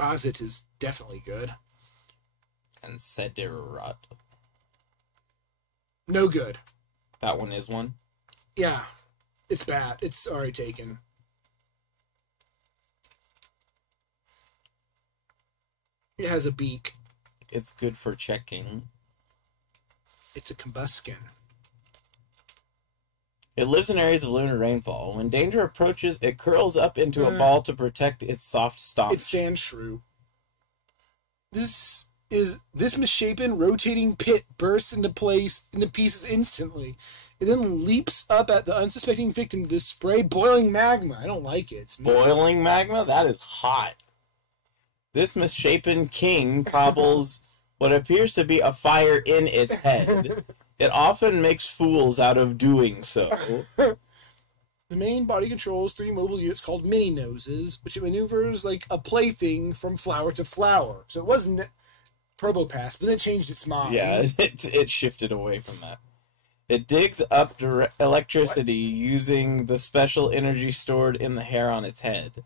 Bazit is definitely good. And Sedirat. No good. That one is one? Yeah. It's bad. It's already taken. It has a beak. It's good for checking. It's a combuskin. It lives in areas of lunar rainfall. When danger approaches, it curls up into a ball to protect its soft staunch. It's sand shrew. This misshapen, rotating pit bursts into pieces instantly. It then leaps up at the unsuspecting victim to spray boiling magma. I don't like it. It's boiling magma? That is hot. This misshapen king cobbles what appears to be a fire in its head. It often makes fools out of doing so. The main body controls 3 mobile units called mini noses, which it maneuvers like a plaything from flower to flower. So it wasn't Probopass, but then it changed its mind. Yeah, it shifted away from that. It digs up electricity using the special energy stored in the hair on its head.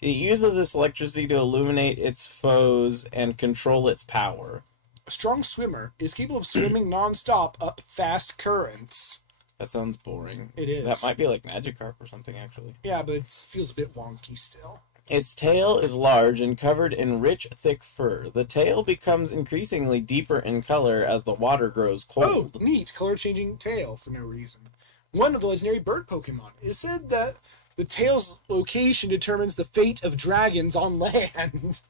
It uses this electricity to illuminate its foes and control its power. A strong swimmer is capable of swimming non-stop up fast currents. That sounds boring. It is. That might be like Magikarp or something, actually. Yeah, but it feels a bit wonky still. Its tail is large and covered in rich, thick fur. The tail becomes increasingly deeper in color as the water grows cold. Oh, neat. Color-changing tail for no reason. One of the legendary bird Pokemon. It is said that the tail's location determines the fate of dragons on land.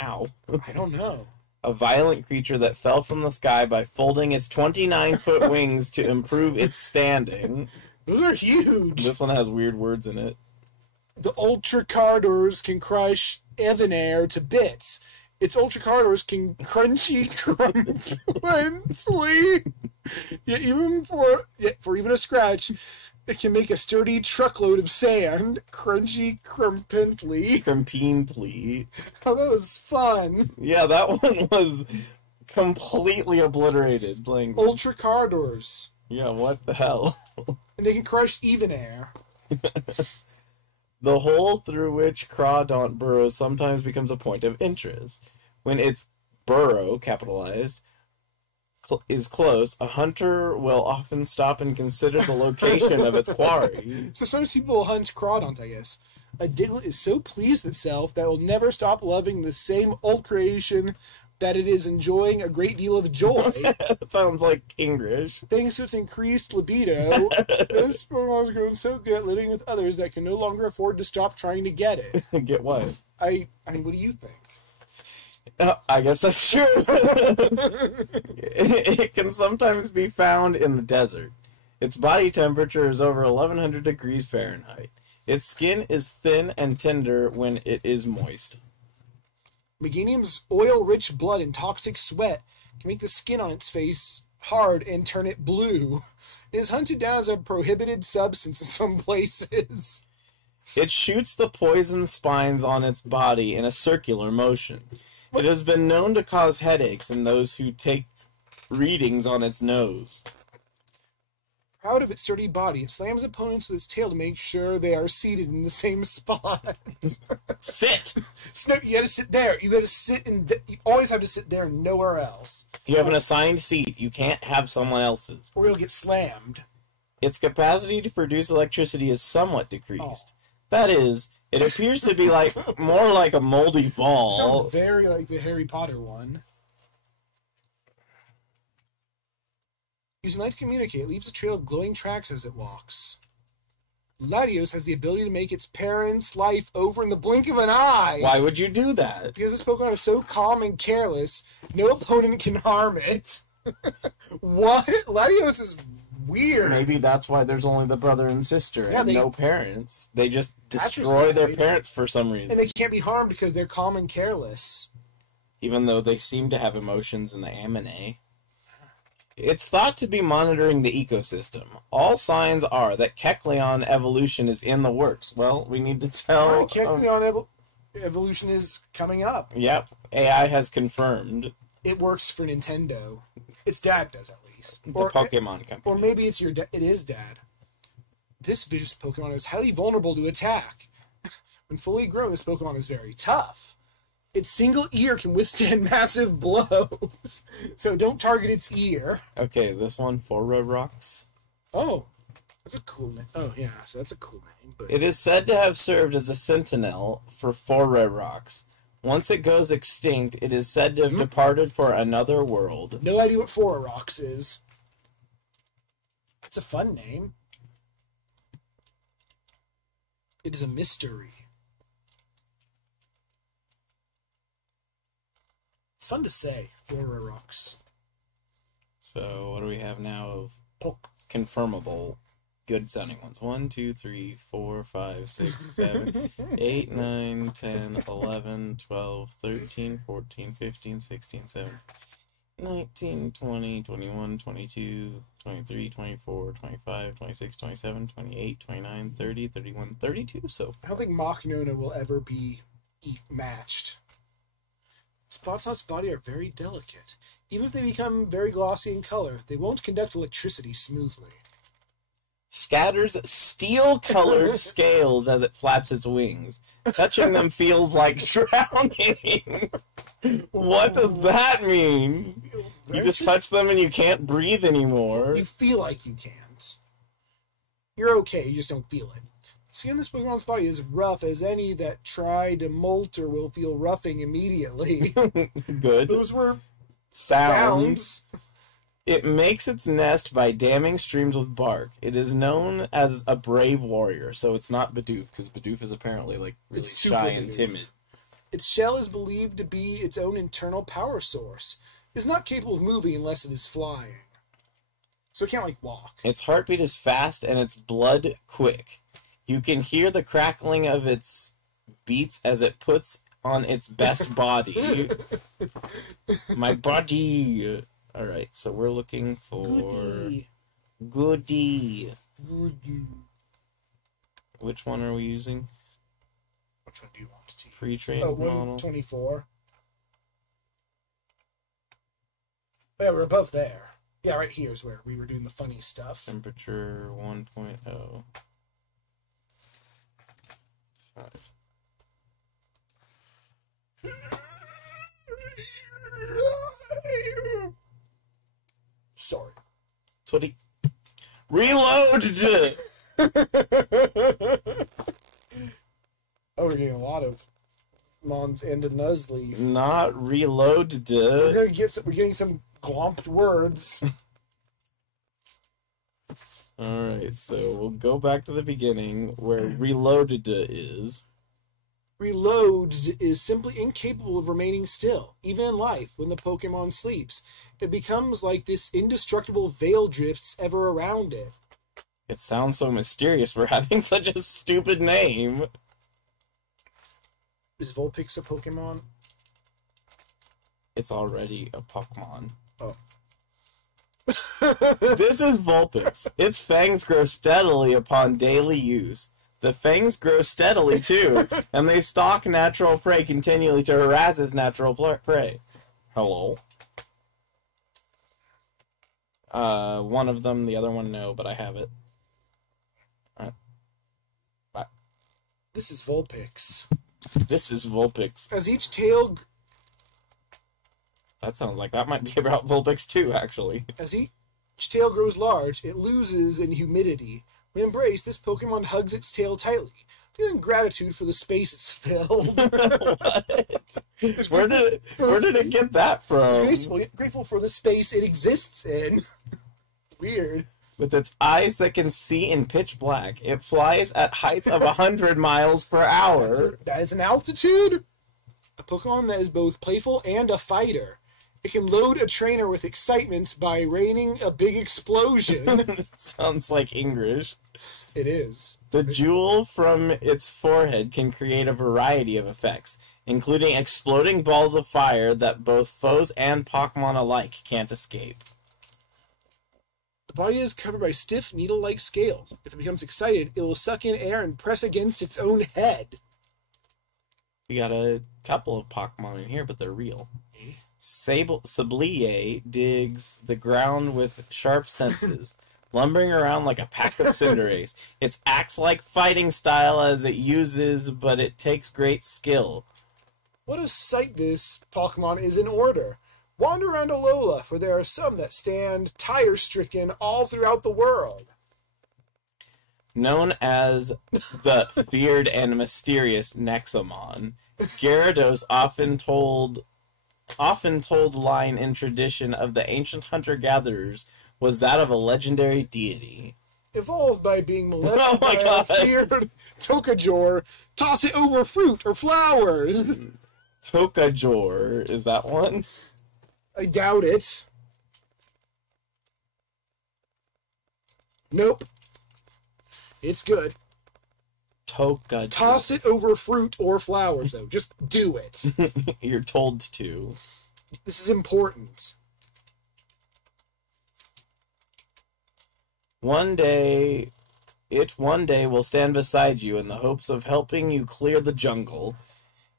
Ow. I don't know. A violent creature that fell from the sky by folding its 29-foot wings to improve its standing. Those are huge. This one has weird words in it. The Ultra Cardors can crush Evenair to bits. Its Ultra Cardors can crunchy crumply. Yet for even a scratch, it can make a sturdy truckload of sand. Crunchy crumpently. Crumpently. Oh, that was fun. Yeah, that one was completely obliterated. Playing Ultra Cardors. Yeah, what the hell? And they can crush Evenair. The hole through which Crawdaunt burrows sometimes becomes a point of interest. When its burrow, capitalized, is close, a hunter will often stop and consider the location of its quarry. So sometimes people hunt Crawdaunt, I guess. A Diglett is so pleased with itself that it will never stop loving the same old creation that it is enjoying a great deal of joy. That sounds like English. Thanks to its increased libido, this Pokemon has grown so good at living with others that can no longer afford to stop trying to get it. Get what? I mean, what do you think? I guess that's true. It can sometimes be found in the desert. Its body temperature is over 1100 degrees Fahrenheit. Its skin is thin and tender when it is moist. Meganium's oil-rich blood and toxic sweat can make the skin on its face hard and turn it blue. It is hunted down as a prohibited substance in some places. It shoots the poison spines on its body in a circular motion. It has been known to cause headaches in those who take readings on its nose. Proud of its sturdy body, it slams opponents with its tail to make sure they are seated in the same spot. Sit! No, you gotta sit there. You gotta sit in... You always have to sit there and nowhere else. You have an assigned seat. You can't have someone else's. Or you'll get slammed. Its capacity to produce electricity is somewhat decreased. That is, it appears to be more like a moldy ball. Sounds very like the Harry Potter one. Using light to communicate, it leaves a trail of glowing tracks as it walks. Latios has the ability to make its parents' life over in the blink of an eye. Why would you do that? Because this Pokemon is so calm and careless, no opponent can harm it. What? Latios is weird. Maybe that's why there's only the brother and sister and no parents. They just destroy their parents for some reason. And they can't be harmed because they're calm and careless. Even though they seem to have emotions in the anime. It's thought to be monitoring the ecosystem. All signs are that Kecleon evolution is in the works. Well, we need to tell... Kecleon evolution is coming up. Yep, AI has confirmed. It works for Nintendo. Its dad does, at least. The Pokemon company. Or maybe it's it is dad. This vicious Pokemon is highly vulnerable to attack. When fully grown, this Pokemon is very tough. Its single ear can withstand massive blows, so don't target its ear. Okay, this one, Foro Rocks. Oh, that's a cool name. Oh, yeah, so that's a cool name. But... It is said to have served as a sentinel for Foro Rocks. Once it goes extinct, it is said to have departed for another world. No idea what Fororox is. It's a fun name. It is a mystery. It's fun to say, Fororox. So, what do we have now of Poke. confirmable, good-sounding ones? 1, 2, 3, 4, 5, 6, 7, 8, 9, 10, 11, 12, 13, 14, 15, 16, 17, 19, 20, 21, 22, 23, 24, 25, 26, 27, 28, 29, 30, 31, 32 so far. I don't think Mach Nona will ever be matched. Spots on its body are very delicate. Even if they become very glossy in color, they won't conduct electricity smoothly. Scatters steel-colored scales as it flaps its wings. Touching them feels like drowning. What does that mean? You just touch them and you can't breathe anymore. You feel like you can't. You're okay, you just don't feel it. Skin on this Pokemon's body is rough as any that try to molt or will feel roughing immediately. Good. Those were Sounds. It makes its nest by damming streams with bark. It is known as a brave warrior, so it's not Bidoof, because Bidoof is apparently like really shy and timid. Its shell is believed to be its own internal power source. It is not capable of moving unless it is flying. So it can't, like, walk. Its heartbeat is fast and its blood quick. You can hear the crackling of its beats as it puts on its best body. My body! Alright, so we're looking for... Goodie. Which one are we using? Which one do you want to see? Pre-trained model? 124. Oh, yeah, we're above there. Yeah, right here is where we were doing the funny stuff. Temperature 1.0. Sorry. Tootie. Reload! Oh, we're getting a lot of Mons and a Nuzleaf. Not reload. We're getting some glomped words. Alright, so we'll go back to the beginning where reloaded is. Reload is simply incapable of remaining still, even in life, when the Pokemon sleeps. It becomes like this indestructible veil drifts ever around it. It sounds so mysterious for having such a stupid name. Is Vulpix a Pokemon? It's already a Pokemon. Oh. This is Vulpix. Its fangs grow steadily upon daily use. The fangs grow steadily, too, and they stalk natural prey continually to harass its natural prey. Hello? One of them, the other one, no, but I have it. Alright. Bye. This is Vulpix. This is Vulpix. As each tail... That sounds like that might be about Vulpix, too, actually. As each tail grows large, it loses in humidity. When embraced, this Pokemon hugs its tail tightly, feeling gratitude for the space it's filled. What? Where did it get that from? Grateful for the space it exists in. Weird. With its eyes that can see in pitch black, it flies at heights of 100 miles per hour. That is an altitude? A Pokemon that is both playful and a fighter. It can load a trainer with excitement by raining a big explosion. Sounds like English. It is. The jewel from its forehead can create a variety of effects, including exploding balls of fire that both foes and Pokemon alike can't escape. The body is covered by stiff, needle-like scales. If it becomes excited, it will suck in air and press against its own head. We got a couple of Pokemon in here, but they're real. Sablier digs the ground with sharp senses. lumbering around like a pack of Cinderace. It's axe-like fighting style as it uses, but it takes great skill. What a sight this Pokemon is in order. Wander around Alola, for there are some that stand tire-stricken all throughout the world. Known as the feared and mysterious Nexomon, Gyarados often told line in tradition of the ancient hunter-gatherers was that of a legendary deity. Evolved by being molested by a feared Tokajor, toss it over fruit or flowers. Tokajor, is that one? I doubt it. Nope. It's good. Tokajor. Toss it over fruit or flowers, though. Just do it. You're told to. This is important. One day will stand beside you in the hopes of helping you clear the jungle.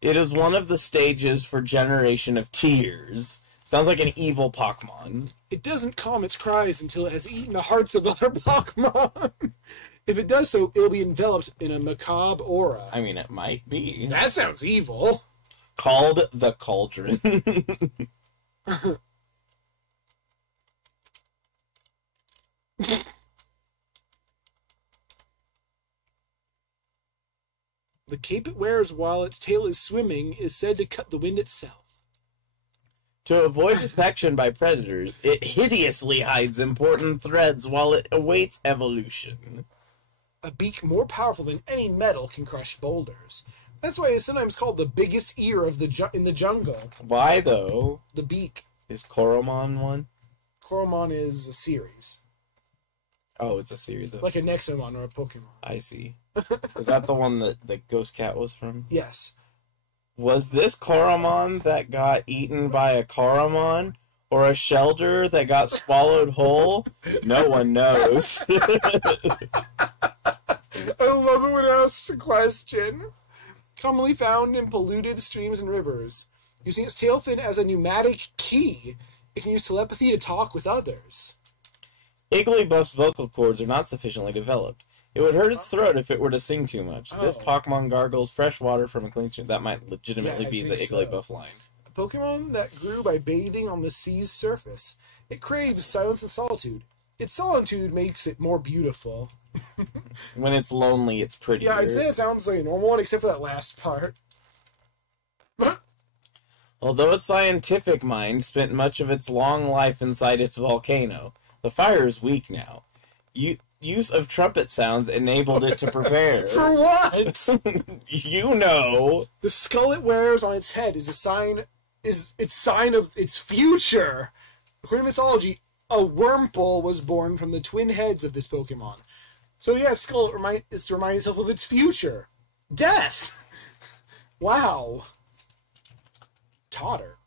It is one of the stages for Generation of Tears. Sounds like an evil Pokemon. It doesn't calm its cries until it has eaten the hearts of other Pokemon. If it does so, it'll be enveloped in a macabre aura. I mean, it might be. That sounds evil. Called the Cauldron. The cape it wears while its tail is swimming is said to cut the wind itself. To avoid detection by predators, it hideously hides important threads while it awaits evolution. A beak more powerful than any metal can crush boulders. That's why it's sometimes called the biggest ear of in the jungle. Why, though? The beak. Is Koromon one? Koromon is a series. Oh, it's a series of... Like a Nexomon or a Pokemon. I see. Is that the one that Ghost Cat was from? Yes. Was this Koromon that got eaten by a Koromon? Or a Shelder that got swallowed whole? No one knows. I love it when it asks a question. Commonly found in polluted streams and rivers. Using its tail fin as a pneumatic key, it can use telepathy to talk with others. Igglybuff's vocal cords are not sufficiently developed. It would hurt its throat if it were to sing too much. This Pokemon gargles fresh water from a clean stream. That might legitimately be the Igglybuff line. A Pokemon that grew by bathing on the sea's surface. It craves silence and solitude. Its solitude makes it more beautiful. When it's lonely, it's prettier. Yeah, I'd say it sounds like a normal one, except for that last part. Although its scientific mind spent much of its long life inside its volcano, the fire is weak now. Use of trumpet sounds enabled it to prepare. For what? You know. The skull it wears on its head is its sign of its future. According to mythology, a Wurmple was born from the twin heads of this Pokemon. So yeah, skull is to remind itself of its future. Death! Wow. Totter.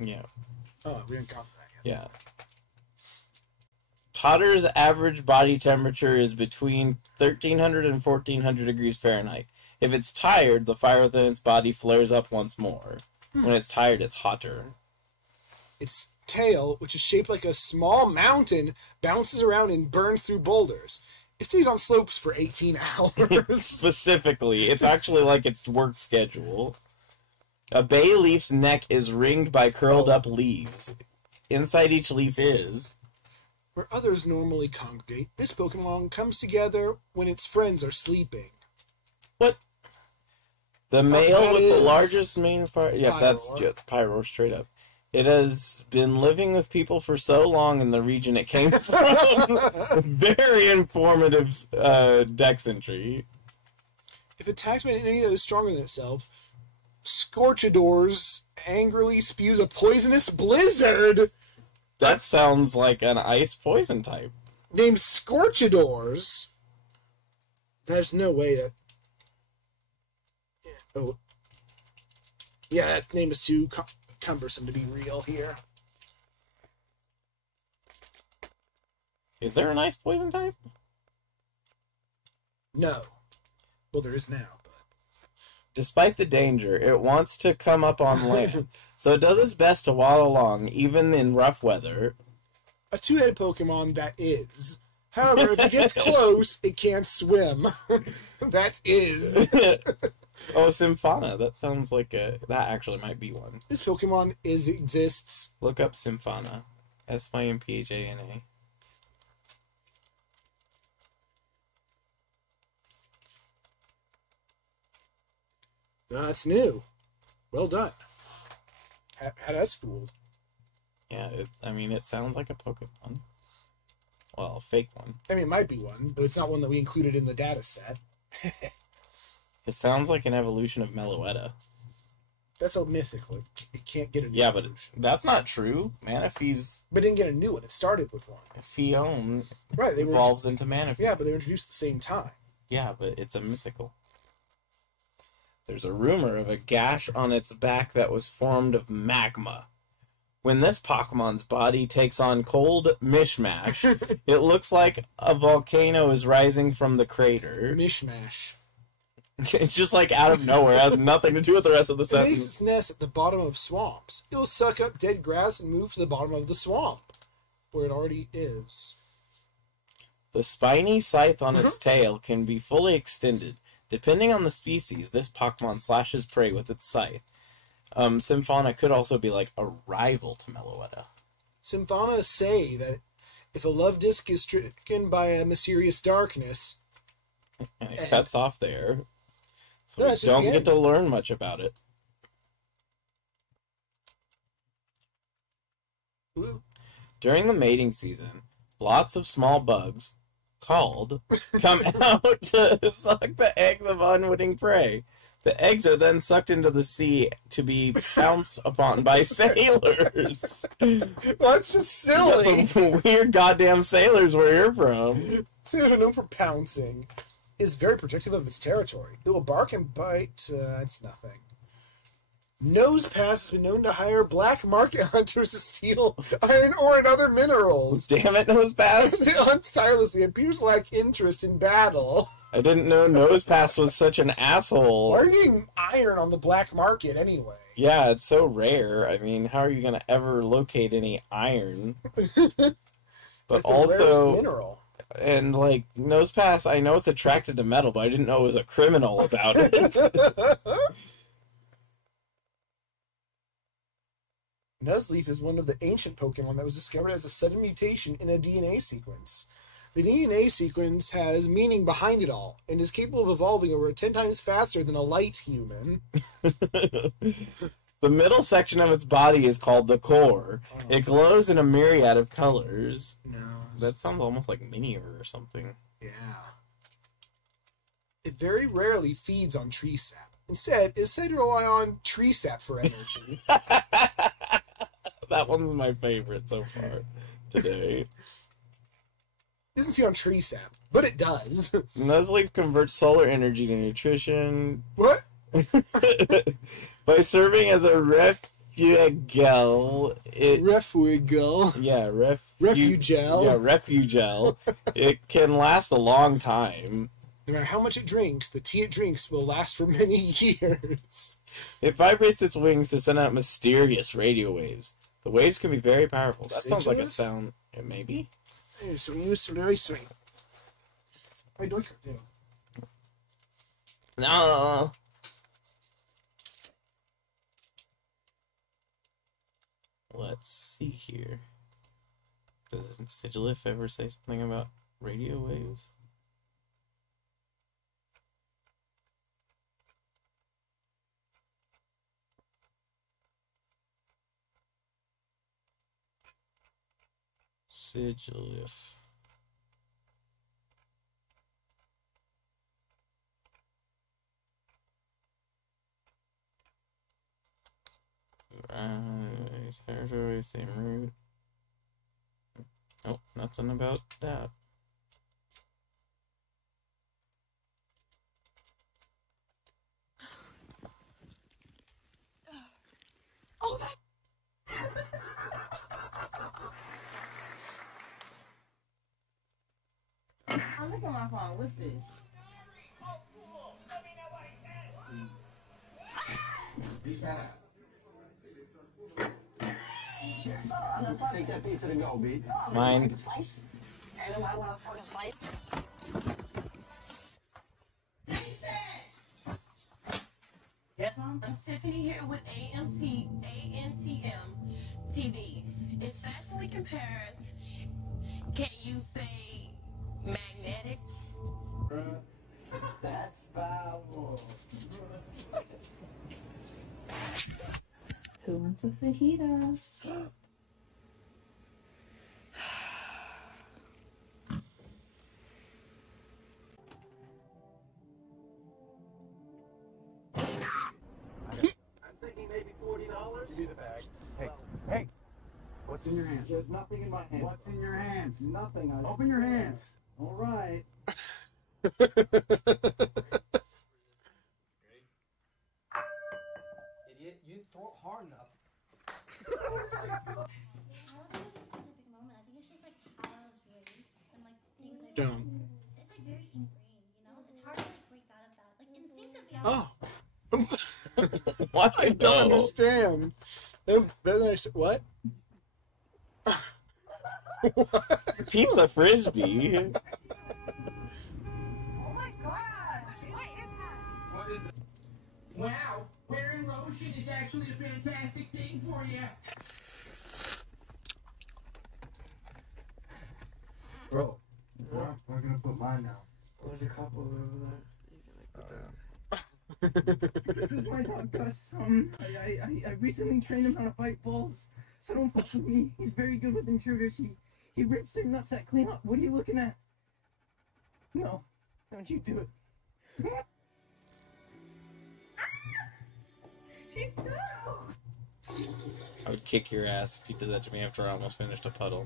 Yeah. Oh, we haven't got that yet. Yeah. Totter's average body temperature is between 1300 and 1400 degrees Fahrenheit. If it's tired, the fire within its body flares up once more. When it's tired, it's hotter. Its tail, which is shaped like a small mountain, bounces around and burns through boulders. It stays on slopes for 18 hours. Specifically, it's actually like its work schedule. A bay leaf's neck is ringed by curled up leaves. Inside each leaf is... Where others normally congregate, this Pokemon comes together when its friends are sleeping. What? The male with the is largest main fire... Yeah, Pyro. that's just Pyro, straight up. It has been living with people for so long in the region it came from. Very informative dex entry. If attacked by an enemy that is stronger than itself, Scorchadors angrily spews a poisonous blizzard That sounds like an ice poison type. named Scorchadors. There's no way that... Oh. Yeah, that name is too cumbersome to be real here. Is there an ice poison type? No. Well, there is now, but... Despite the danger, it wants to come up on land, so it does its best to waddle along, even in rough weather. a two-headed Pokemon that is. However, if it gets close, it can't swim. That is. Oh, Symphana. That sounds like that actually might be one. This Pokemon exists. Look up Symphana. Symphana. That's new. Well done. Had us fooled. Yeah, it sounds like a Pokemon. Well, a fake one. I mean, it might be one, but it's not one that we included in the data set. It sounds like an evolution of Meloetta. That's a mythical. It can't get a new but that's not true. Manaphy's... But it didn't get a new one. It started with one. Fion right, evolves into Manaphy. Yeah, but they were introduced at the same time. Yeah, but it's a mythical. There's a rumor of a gash on its back that was formed of magma. When this Pokemon's body takes on cold mishmash, it looks like a volcano is rising from the crater. Mishmash. It's just like out of nowhere. It has nothing to do with the rest of the sentence. It makes its nest at the bottom of swamps. It will suck up dead grass and move to the bottom of the swamp, where it already is. The spiny scythe on its tail can be fully extended. Depending on the species, this Pokemon slashes prey with its scythe. Symphana could also be like a rival to Meloetta. Symphana say that if a love disc is stricken by a mysterious darkness... And it cuts off there. So No, we don't get to learn much about it. Ooh. During the mating season, lots of small bugs, called, come out to suck the eggs of unwitting prey. The eggs are then sucked into the sea to be pounced upon by sailors. That's just silly. That's some weird goddamn sailors where you're from. Sailors are known for pouncing. Is very protective of its territory. It will bark and bite. It's nothing. Nosepass has been known to hire black market hunters to steal iron ore and other minerals. Damn it, Nosepass! It hunts tirelessly and appears to lack interest in battle. I didn't know Nosepass was such an asshole. Why are you getting iron on the black market anyway? Yeah, it's so rare. I mean, how are you going to ever locate any iron? But also, mineral. And like Nosepass, I know it's attracted to metal, but I didn't know it was a criminal about it. Nuzleaf is one of the ancient Pokemon that was discovered as a sudden mutation in a DNA sequence. The DNA sequence has meaning behind it all, and is capable of evolving over 10 times faster than a light human. The middle section of its body is called the core. Oh. It glows in a myriad of colors. No. That sounds almost like Minior or something. Yeah. It very rarely feeds on tree sap. Instead, it's said to rely on tree sap for energy. That one's my favorite so far today. It doesn't feed on tree sap, but it does. Nuzleaf converts solar energy to nutrition. What? By serving as a refugel. Refugel. Yeah, refugel. Yeah, refugel. It can last a long time. No matter how much it drinks, the tea it drinks will last for many years. It vibrates its wings to send out mysterious radio waves. The waves can be very powerful. That sounds like a sound. Maybe? So very sweet. I don't do. No. Let's see here. Does Sigilif ever say something about radio waves? Sigilif. Right, territory, same route. Oh, nothing about that. Oh, I'm looking at my phone. What's this? Take that pizza to go, B. Mine. Anybody want a fucking slice? Yes, Mom? I'm Tiffany here with ANTM TV. It fashionably compares. Can you say magnetic? That's foul. Who wants a fajita? I'm thinking maybe $40. Give me the bag. Hey, hey. What's in your hands? There's nothing in my hands. What's in your hands? Nothing. Open your hands. All right. Idiot, you didn't throw it hard enough. I don't think it's a specific moment. I think it's just like how I was raised and like things like Don't. it's like very ingrained, you know? It's hard to like break out of that. Like instinctively I Oh. What? I don't understand. They're better than I said. What? Pizza frisbee. Oh my god! What is that? What is it? Wow, wearing lotion is actually a fantastic thing for you. Bro, where gonna put mine now? There's a couple over there. You can like put that. This is my dog Gus. I recently trained him how to fight bulls, so don't fuck with me. He's very good with intruders. He rips their nuts at cleanup. What are you looking at? No, don't you do it. She's still. I would kick your ass if you did that to me after I almost finished a puddle.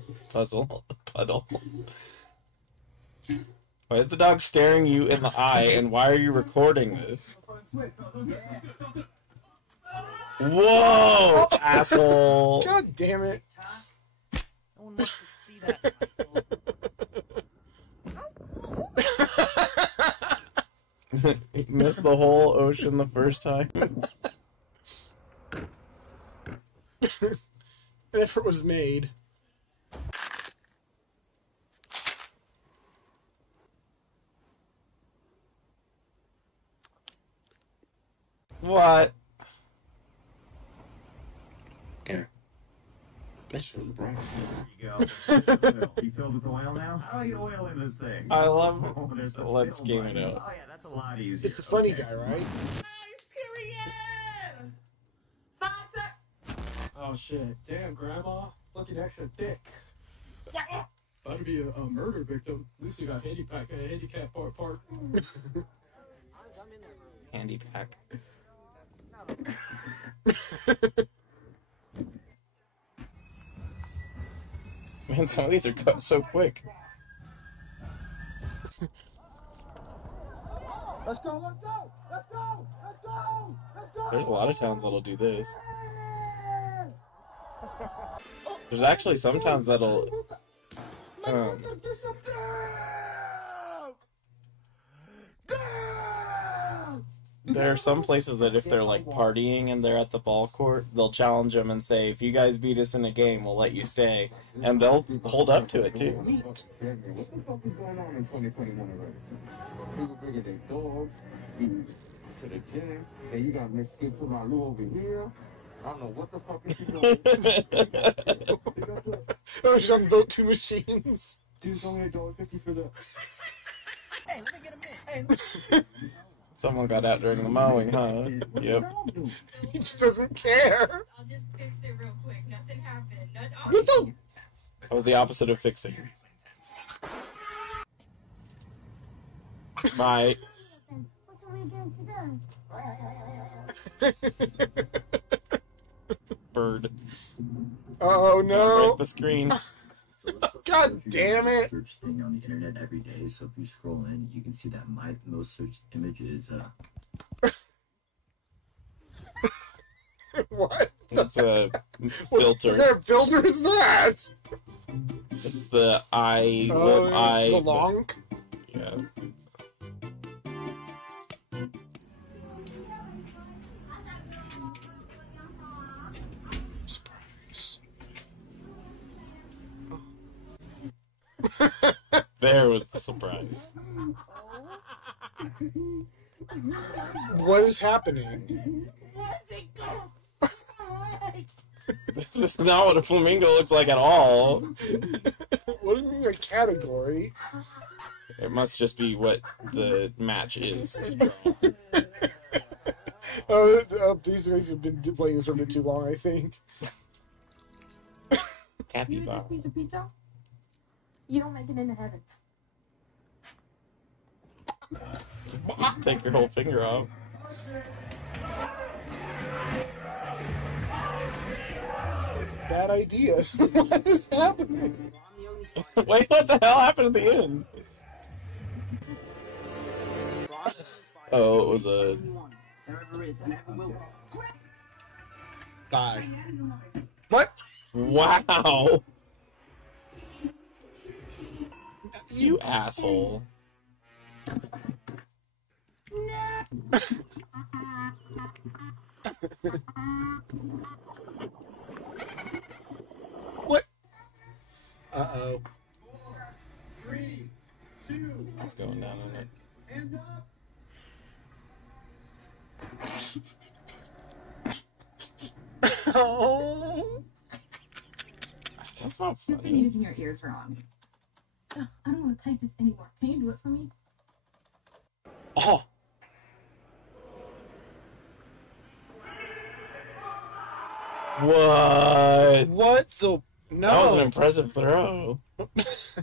Why is the dog staring you in the eye, and why are you recording this? Whoa, asshole! God damn it. No one wants to see that. You missed the whole ocean the first time. An effort was made. What? Here. That's really bright. There you go. You filled with oil now? How do I get oil in this thing? I love Oh, there's a Let's fill game it button. out. Oh yeah, that's a lot easier. It's the funny Okay. guy, right? Period. Oh shit. Damn, Grandma. Looking extra thick. About to be a murder victim. At least you got handicap part. Handy pack. Man, some of these are cut so quick. Let's go, let's go, let's go, let's go, let's go. There's a lot of towns that'll do this. There's actually some towns that'll there are some places that if they're like partying and they're at the ball court, they'll challenge them and say, if you guys beat us in a game, we'll let you stay. And they'll hold up to it too. Neat. What the fuck is going on in 2021 already? People bigger than dogs, you to the gym, and you got Miss Skip to my Lou over here. I don't know what the fuck is he doing. Oh, he's on boat two machines. Dude's only $1.50 for the. Hey, let me get a minute. Hey, Someone got out during the mowing, huh? Yep. He just doesn't care. I'll just fix it real quick. Nothing happened. What the? That was the opposite of fixing. Bye. What are we going to do? Bird. Oh Don't no. break the screen. God damn it. Search thing on the internet every day, so if you scroll in, you can see that my most searched image is What? It's a What filter. kind of filter is that? It's the eye, Oh, lip eye. the long. Yeah. Surprise. There was the surprise. What is happening? This is not what a flamingo looks like at all. What do you mean a category? It must just be what the match is. These guys have been playing this for a bit too long, I think. Capybara. Piece of pizza? You don't make it into heaven. Take your whole finger off. Bad idea. What is happening? Wait, what the hell happened at the end? Oh, it was a... Die. What? Wow! You asshole. What? Uh-oh. 3, 2, That's going down, isn't it? hands up. Oh. That's not You've been funny. using your ears wrong. Ugh, I don't want to type this anymore. Can you do it for me? Oh! What? What the? No. That was an impressive throw. Is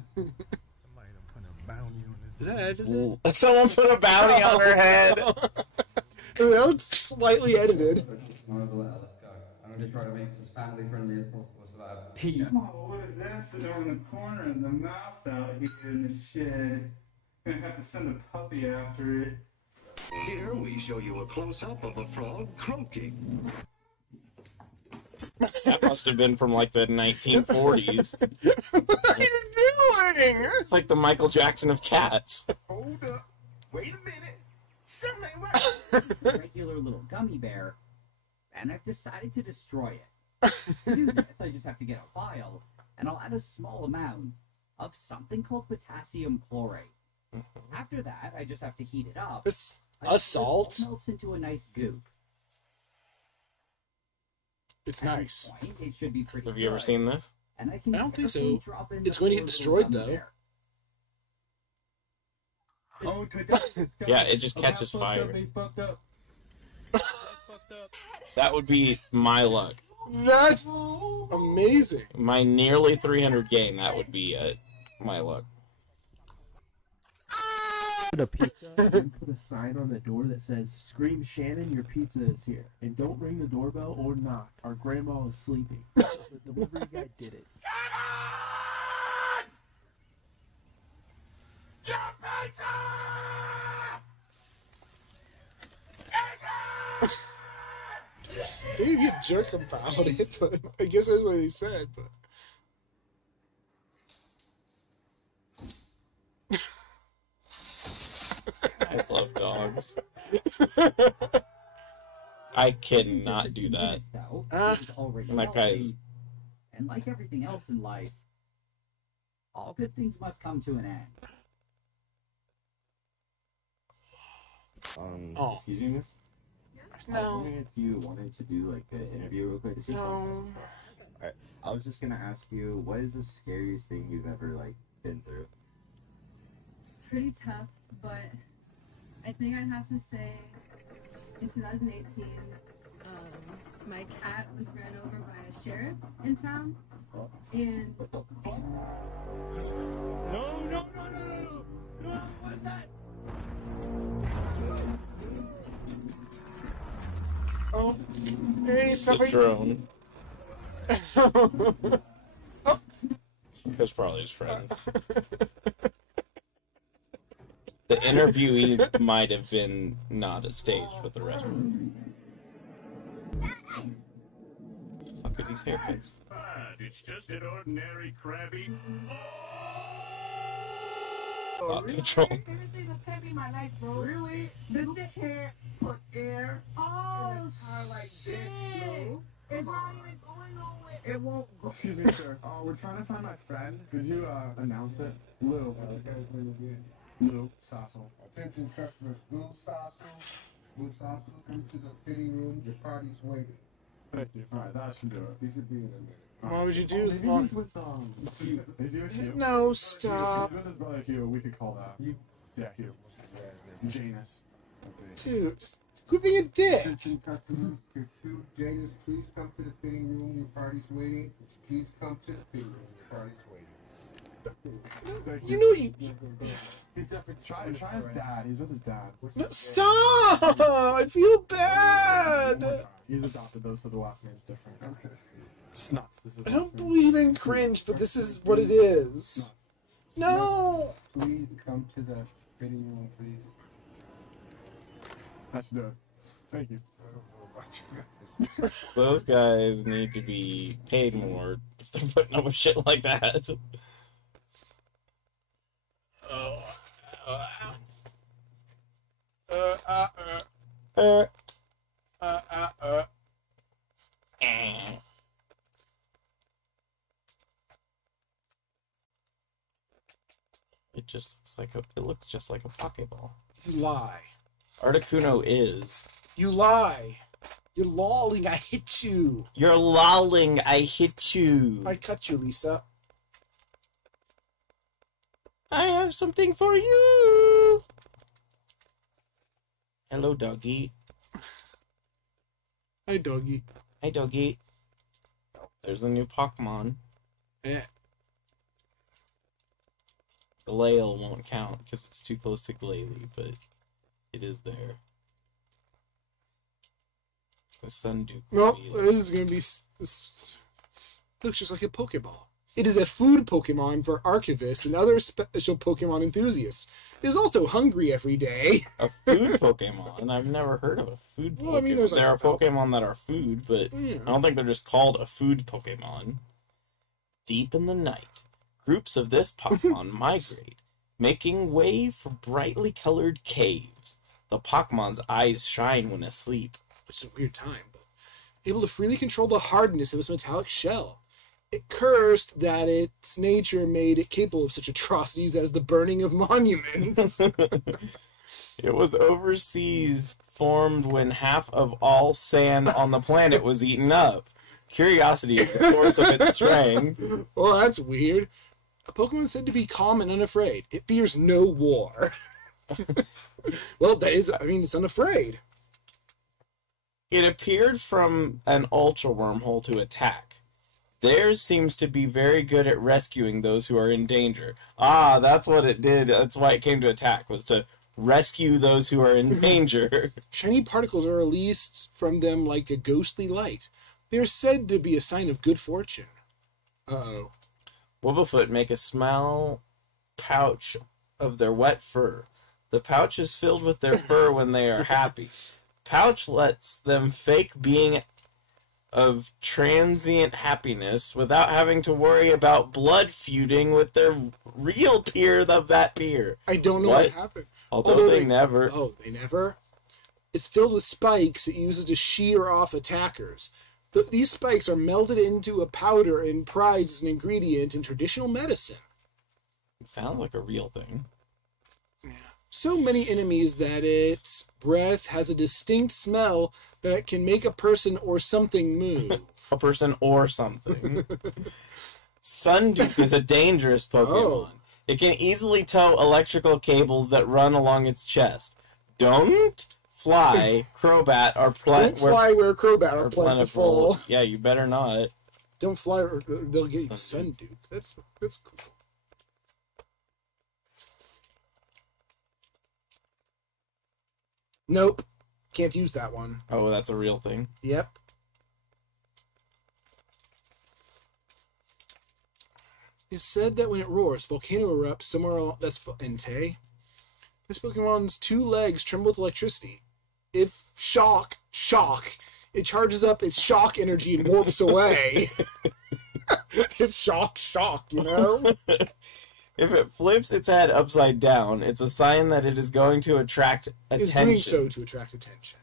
that edited? Someone put a bounty on her head. That looks slightly edited. Let's go. I'm going to try to make this as family friendly as possible so that Peter. Oh, what is that sitting on the corner and the mouse out here in the shed? Gonna have to send a puppy after it. Here we show you a close-up of a frog croaking. That must have been from like the 1940s. What are you doing? It's like the Michael Jackson of cats. Hold up. Wait a minute. Something ain't right. Regular little gummy bear, and I've decided to destroy it. To do this, I just have to get a vial, and I'll add a small amount of something called potassium chlorate. After that, I just have to heat it up. It's a salt. It melts into a nice goop. It's At nice. this point, it should be pretty Have you ever good, seen this? and I can I don't think carefully so. drop in It's the going to get poor destroyed, little gummy though. bear. Oh, good. Yeah, it just catches fire. That would be my luck. That's amazing. My nearly 300 game, that would be my luck. A pizza and put a sign on the door that says, "Scream Shannon, your pizza is here." And don't ring the doorbell or knock. Our grandma is sleeping. The delivery guy did it. They didn't get jerk about it, but I guess that's what he said. But I love dogs. I cannot do that. And that guy's... And like everything else in life, all good things must come to an end. Oh. Excuse me, miss? I was wondering if you wanted to do like an interview real quick. No. Alright, I was just gonna ask you, what is the scariest thing you've ever like been through? Pretty tough, but I think I'd have to say in 2018, my cat was ran over by a sheriff in town, and No, what's that? Oh, hey, The something. drone. That's probably his friend. The interviewee might have been not a stage, but the rest was. What the fuck are these haircuts? It's just an ordinary crabby. Paw Patrol. Really? You can't put air in a car like this, no. It's not even going nowhere. It won't go Excuse me, sir. We're trying to find my friend. Could you announce it? Lou. Lou Sassel. Attention customers, Lou Sassel. Lou Sassel, come to the fitting room. Your party's waiting. Thank you. Alright, that should do it. He should be in a minute. Why would you do Maybe that? he's with, is he with Hugh? No, stop. He's with his brother Hugh. We could call that. Hugh? Yeah, Hugh. Janus. Dude, just quit being a dick. Attention customers, could you, Janus, please come to the fitting room. Your party's waiting. Please come to the fitting room. Your party's waiting. You know you... He's definitely try his dad. He's with his dad. No, stop! I feel bad! He's adopted those, so the last name's different. Okay. It's nuts. This is I don't believe in cringe, but this is what it is. No! Please come to the fitting room, please. That should do it. Thank you. I don't know about you guys. Those guys need to be paid more if they're putting up with shit like that. It looks just like a Pokeball. You lie. Articuno is. You lie. You're lolling, I hit you. You're lolling, I hit you. I cut you, Lisa. I have something for you. Hello, doggy. Hi, doggy. Hey, doggy. There's a new Pokemon. Eh. Glalie won't count because it's too close to Glalie, but it is there. The Sunduke. No, this is gonna be. This looks just like a Pokeball. It is a food Pokemon for archivists and other special Pokemon enthusiasts. It is also hungry every day. A food Pokemon? I've never heard of a food Pokemon. Well, I mean, there's there are Pokemon that are food, but Yeah. I don't think they're just called a food Pokemon. Deep in the night, groups of this Pokemon migrate, making way for brightly colored caves. The Pokemon's eyes shine when asleep. It's a weird time, but able to freely control the hardness of its metallic shell. It cursed that its nature made it capable of such atrocities as the burning of monuments. It was overseas formed when half of all sand on the planet was eaten up. Curiosity is the source of its strength. Well, that's weird. A Pokemon said to be calm and unafraid. It fears no war. Well, that is, I mean, it's unafraid. It appeared from an ultra wormhole to attack. Theirs seems to be very good at rescuing those who are in danger. Ah, that's what it did. That's why it came to attack, was to rescue those who are in danger. Shiny particles are released from them like a ghostly light. They are said to be a sign of good fortune. Uh-oh. Wobblefoot make a small pouch of their wet fur. The pouch is filled with their fur when they are happy. Pouch lets them fake being of transient happiness without having to worry about blood feuding with their real peer of that peer. I don't know what happened. Although they never. Oh, they never? It's filled with spikes it uses to shear off attackers. These spikes are melted into a powder and prized as an ingredient in traditional medicine. It sounds like a real thing. So many enemies that its breath has a distinct smell that it can make a person or something move. A person or something. Sunduke is a dangerous Pokemon. Oh. It can easily tow electrical cables that run along its chest. Don't fly, Crobat, or Don't fly where Crobat are plentiful. Yeah, you better not. Don't fly or they'll get you Sunduke. That's cool. Nope. Can't use that one. Oh, that's a real thing. Yep. It's said that when it roars, volcano erupts somewhere that's Entei. This Pokemon's two legs tremble with electricity. If shock, it charges up its shock energy and warps away. It's shock, you know? If it flips its head upside down, it's a sign that it is going to attract attention. It's doing so to attract attention.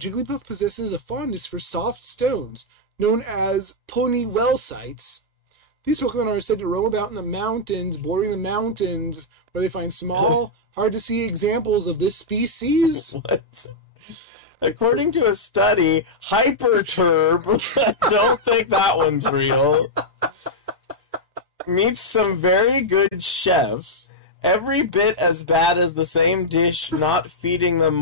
Jigglypuff possesses a fondness for soft stones. known as pony well sites. These Pokemon are said to roam about in the mountains, bordering the mountains, where they find small, hard-to-see examples of this species. What? According to a study, Hyperturb, I don't think that one's real, meets some very good chefs, every bit as bad as the same dish not feeding them